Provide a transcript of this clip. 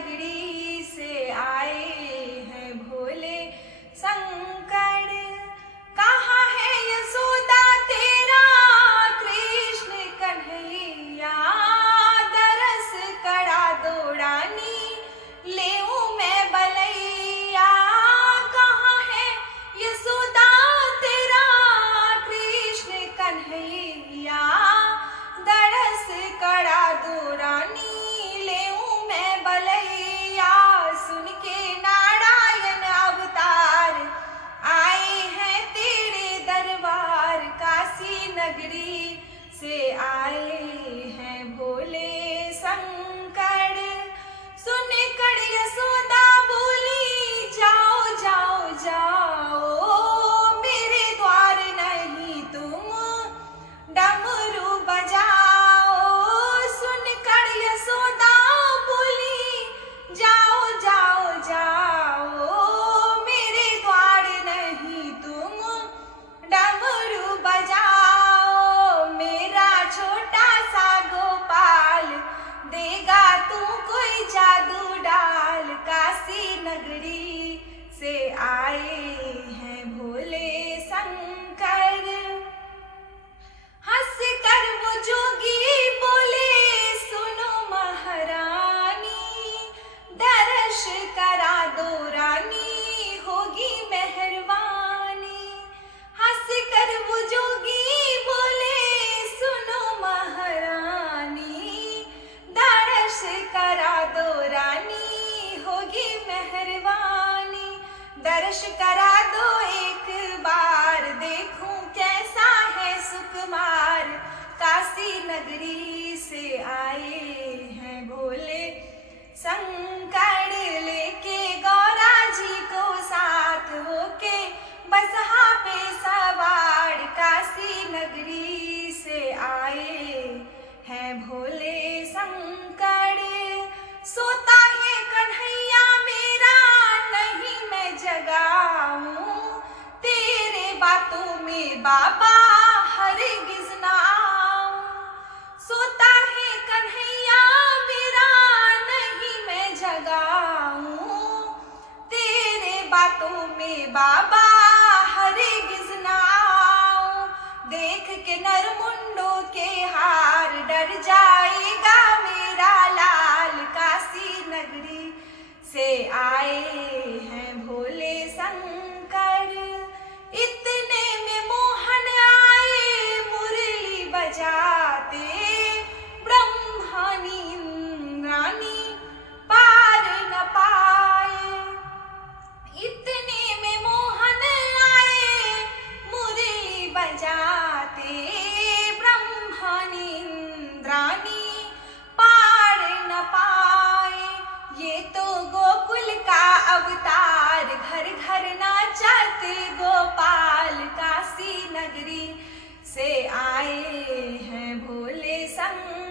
नगरी से आए हैं भोले शंकर। कहाँ है यशोदा तेरा कृष्ण कन्हैया, दरस करा दो रानी लेऊं मैं बलैया। कहाँ है यशोदा तेरा कृष्ण कन्हैया, दरस करा दो रानी लेऊं मैं बलैया। सुन के नारायण अवतार आए हैं तेरे दरबार, काशी नगरी से आए हैं भोले शंकर। सुन कर यशोदा बोली जाओ जाओ जाओ, मेरे द्वार नहीं तुम डमरू बजाओ। सुन कर यशोदा बोली जाओ जाओ जाओ, मेरे द्वार नहीं तुम डमरू बजाओ। मेरा छोटा सा गोपाल देगा तू कोई जादू डाल, काशी नगरी से आए हैं भोले शंकर। हंस कर वो जोगी बोले सुनो महारानी, दर्श करा दो रानी होगी मेहरबानी। हंस कर वो जोगी बोले सुनो महारानी, दर्श करा दो रानी होगी मेहरबानी। दर्श करा दो एक बार देखूं कैसा है सुकुमार, काशी नगरी से आए हैं भोले शंकर। लेके गौरा जी को साथ होके बसहा पे सवार, काशी नगरी से आए हैं भोले शंकर। सोता है कन्हैया मेरा नहीं मैं जगाऊं, तेरे बातों में बाबा हरगिज ना आऊं। सोता है कन्हैया मेरा नहीं मैं जगाऊं, तेरे बातों में बाबा हरगिज ना आऊं। देख के नरमुंडों के हार डर जाएगा मेरा लाल, काशी नगरी से आए हैं भोले शंकर। इतने में मोहन आए मुरली बजाते, ब्रह्मणी इंद्राणी पार न पाए। इतने में मोहन आए मुरली बजाते, ब्रह्मणी इंद्राणी पार न पाए। ये तो गोकुल का अवतार घर घर नाचत गोपाल, काशी नगरी से आए हैं भोले शंकर।